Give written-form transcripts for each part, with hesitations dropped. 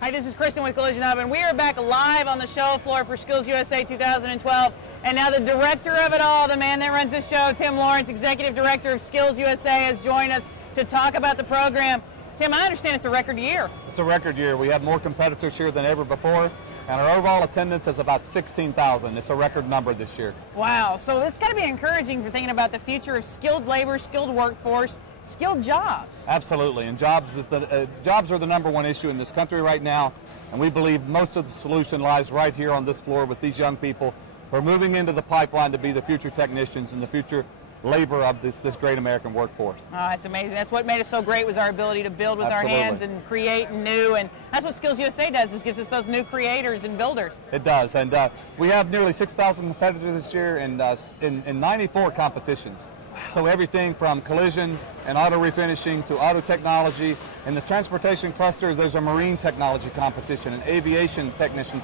Hi, this is Kristen with Collision Hub, and we are back live on the show floor for SkillsUSA 2012. And now the director of it all, the man that runs this show, Tim Lawrence, Executive Director of SkillsUSA, has joined us to talk about the program. Tim, I understand it's a record year. It's a record year. We have more competitors here than ever before, and our overall attendance is about 16,000. It's a record number this year. Wow, so it's got to be encouraging for thinking about the future of skilled labor, skilled workforce, skilled jobs. Absolutely, and jobs are the number one issue in this country right now, and we believe most of the solution lies right here on this floor with these young people who are moving into the pipeline to be the future technicians and the future labor of this great American workforce. Oh, it's amazing. That's what made us so great, was our ability to build with Absolutely. our hands and create new, and that's what SkillsUSA does, is gives us those new creators and builders. It does, and we have nearly 6,000 competitors this year and in 94 competitions. So everything from collision and auto refinishing to auto technology. In the transportation cluster, there's a marine technology competition, an aviation technician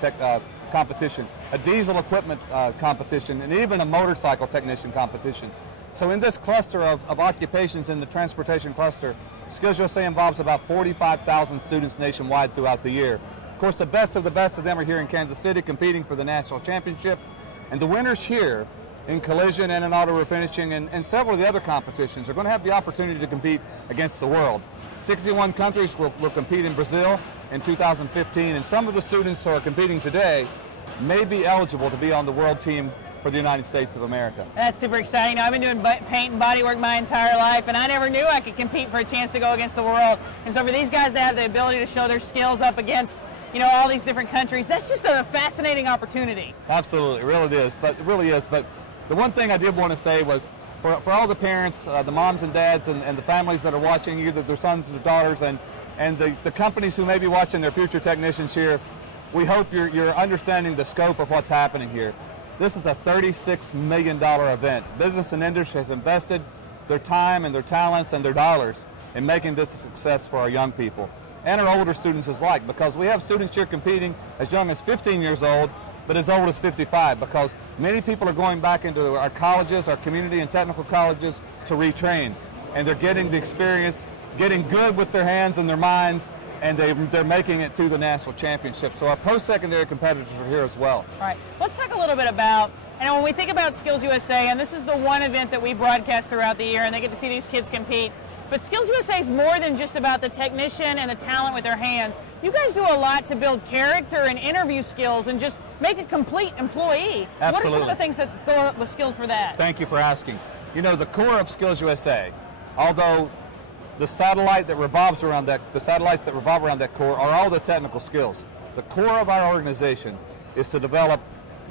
competition, a diesel equipment competition, and even a motorcycle technician competition. So in this cluster of occupations in the transportation cluster, SkillsUSA involves about 45,000 students nationwide throughout the year. Of course, the best of them are here in Kansas City competing for the national championship. And the winners here in collision and in auto refinishing and several of the other competitions are going to have the opportunity to compete against the world. 61 countries will compete in Brazil in 2015, and some of the students who are competing today may be eligible to be on the world team for the United States of America. That's super exciting. I've been doing paint and body work my entire life, and I never knew I could compete for a chance to go against the world. And so for these guys to have the ability to show their skills up against, you know, all these different countries, that's just a fascinating opportunity. Absolutely, it really is. But the one thing I did want to say was, for all the parents, the moms and dads, and the families that are watching, either their sons or daughters, and the companies who may be watching their future technicians here, we hope you're understanding the scope of what's happening here. This is a $36 million event. Business and industry has invested their time and their talents and their dollars in making this a success for our young people and our older students alike, because we have students here competing as young as 15 years old, but as old as 55, because many people are going back into our colleges, our community and technical colleges to retrain, and they're getting the experience, getting good with their hands and their minds, and they're making it to the national championship. So our post-secondary competitors are here as well. All right, let's talk a little bit about, and when we think about SkillsUSA, and this is the one event that we broadcast throughout the year, and they get to see these kids compete, but SkillsUSA is more than just about the technician and the talent with their hands. You guys do a lot to build character and interview skills and just make a complete employee. Absolutely. What are some of the things that go with skills for that? Thank you for asking. You know, the core of SkillsUSA, although the satellites that revolve around that core are all the technical skills. The core of our organization is to develop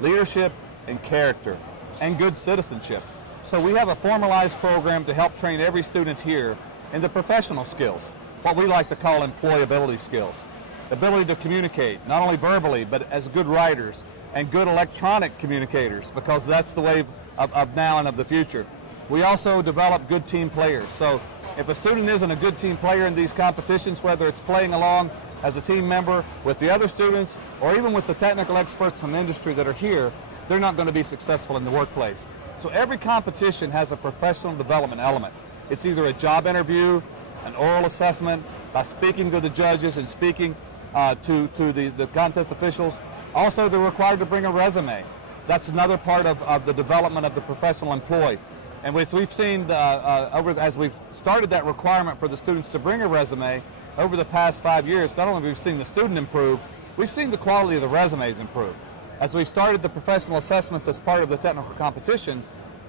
leadership and character and good citizenship. So we have a formalized program to help train every student here in the professional skills, what we like to call employability skills. The ability to communicate, not only verbally, but as good writers and good electronic communicators, because that's the wave of now and of the future. We also develop good team players. So if a student isn't a good team player in these competitions, whether it's playing along as a team member with the other students or even with the technical experts from the industry that are here, they're not going to be successful in the workplace. So every competition has a professional development element. It's either a job interview, an oral assessment, by speaking to the judges and speaking to the contest officials. Also, they're required to bring a resume. That's another part of the development of the professional employee. And we've seen, as we've started that requirement for the students to bring a resume over the past 5 years, not only have we seen the student improve, we've seen the quality of the resumes improve. As we've started the professional assessments as part of the technical competition,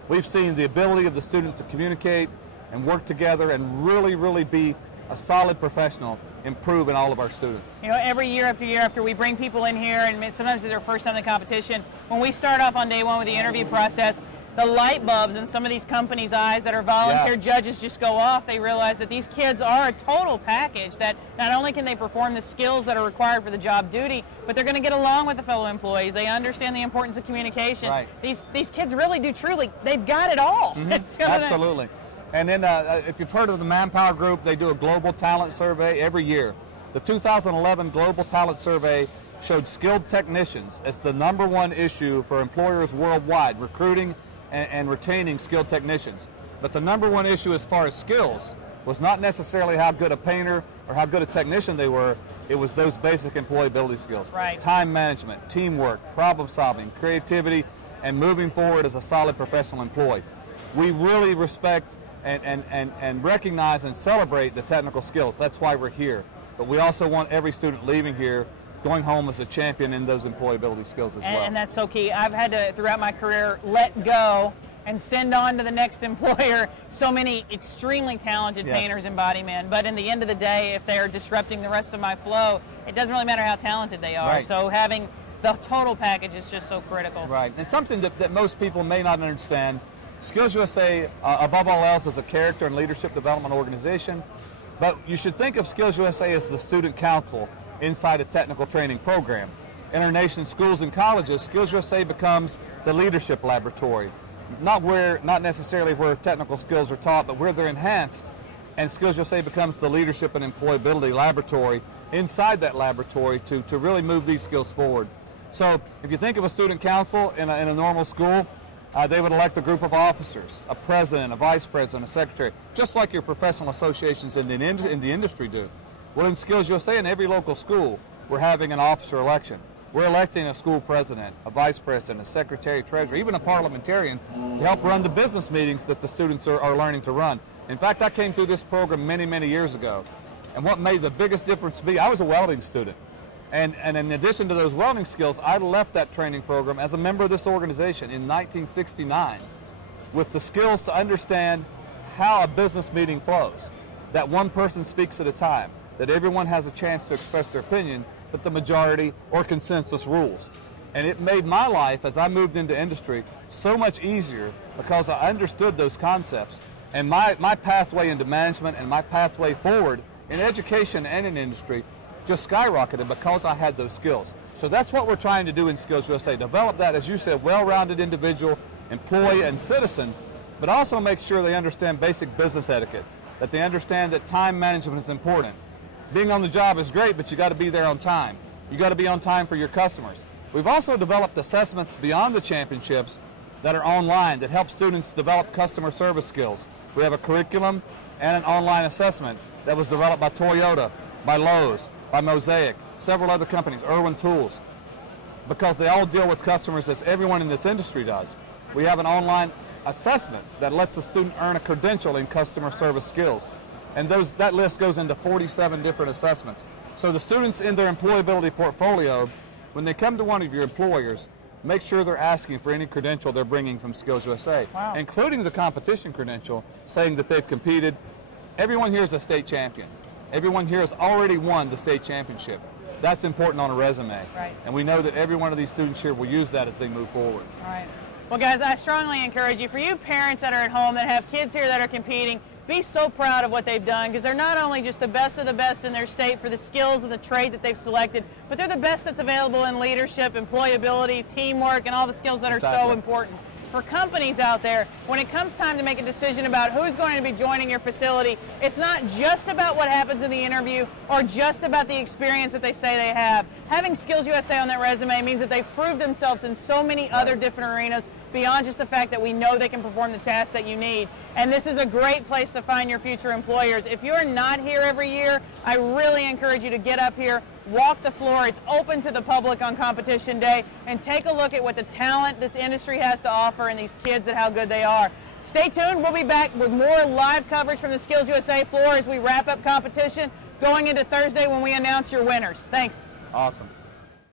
we've seen the ability of the student to communicate and work together and really be a solid professional improve in all of our students. You know, every year after we bring people in here, and sometimes it's their first time in the competition, when we start off on day one with the interview process, the light bulbs in some of these companies' eyes that are volunteer judges just go off. They realize that these kids are a total package, that not only can they perform the skills that are required for the job duty, but they're going to get along with the fellow employees. They understand the importance of communication. Right. These kids really do truly, they've got it all. Absolutely. And then if you've heard of the Manpower Group, they do a global talent survey every year. The 2011 Global Talent Survey showed skilled technicians as the #1 issue for employers worldwide, recruiting and retaining skilled technicians. But the #1 issue as far as skills was not necessarily how good a painter or how good a technician they were. It was those basic employability skills. Right. Time management, teamwork, problem solving, creativity, and moving forward as a solid professional employee. We really respect and recognize and celebrate the technical skills. That's why we're here. But we also want every student leaving here going home as a champion in those employability skills as well. And that's so key. I've had to, throughout my career, let go and send on to the next employer so many extremely talented painters and body men. But in the end of the day, if they're disrupting the rest of my flow, it doesn't really matter how talented they are. Right. So having the total package is just so critical. Right, and something that most people may not understand, SkillsUSA, above all else, is a character and leadership development organization. But you should think of SkillsUSA as the student council inside a technical training program. In our nation's schools and colleges, SkillsUSA becomes the leadership laboratory. Not necessarily where technical skills are taught, but where they're enhanced. And SkillsUSA becomes the leadership and employability laboratory inside that laboratory to really move these skills forward. So if you think of a student council in a normal school, they would elect a group of officers, a president, a vice president, a secretary, just like your professional associations in the industry do. Well, in SkillsUSA, in every local school, we're having an officer election. We're electing a school president, a vice president, a secretary, treasurer, even a parliamentarian to help run the business meetings that the students are learning to run. In fact, I came through this program many, many years ago. And what made the biggest difference to me, I was a welding student. And in addition to those welding skills, I left that training program as a member of this organization in 1969 with the skills to understand how a business meeting flows, that one person speaks at a time, that everyone has a chance to express their opinion, but the majority or consensus rules. And it made my life, as I moved into industry, so much easier because I understood those concepts. And my pathway into management and my pathway forward in education and in industry just skyrocketed because I had those skills. So that's what we're trying to do in SkillsUSA, develop that, as you said, well-rounded individual, employee, and citizen, but also make sure they understand basic business etiquette, that they understand that time management is important. Being on the job is great, but you got to be there on time. You got to be on time for your customers. We've also developed assessments beyond the championships that are online that help students develop customer service skills. We have a curriculum and an online assessment that was developed by Toyota, by Lowe's, by Mosaic, several other companies, Irwin Tools, because they all deal with customers as everyone in this industry does. We have an online assessment that lets the student earn a credential in customer service skills. And that list goes into 47 different assessments. So the students in their employability portfolio, when they come to one of your employers, make sure they're asking for any credential they're bringing from SkillsUSA, including the competition credential, saying that they've competed. Everyone here is a state champion. Everyone here has already won the state championship. That's important on a resume. Right. And we know that every one of these students here will use that as they move forward. All right. Well, guys, I strongly encourage you, for you parents that are at home that have kids here that are competing, be so proud of what they've done, because they're not only just the best of the best in their state for the skills and the trade that they've selected, but they're the best that's available in leadership, employability, teamwork, and all the skills that are so important. For companies out there, when it comes time to make a decision about who's going to be joining your facility, it's not just about what happens in the interview or just about the experience that they say they have. Having SkillsUSA on that resume means that they've proved themselves in so many other different arenas beyond just the fact that we know they can perform the tasks that you need. And this is a great place to find your future employers. If you're not here every year, I really encourage you to get up here, walk the floor. It's open to the public on competition day, and take a look at what the talent this industry has to offer and these kids and how good they are. Stay tuned. We'll be back with more live coverage from the SkillsUSA floor as we wrap up competition going into Thursday when we announce your winners. Thanks. Awesome.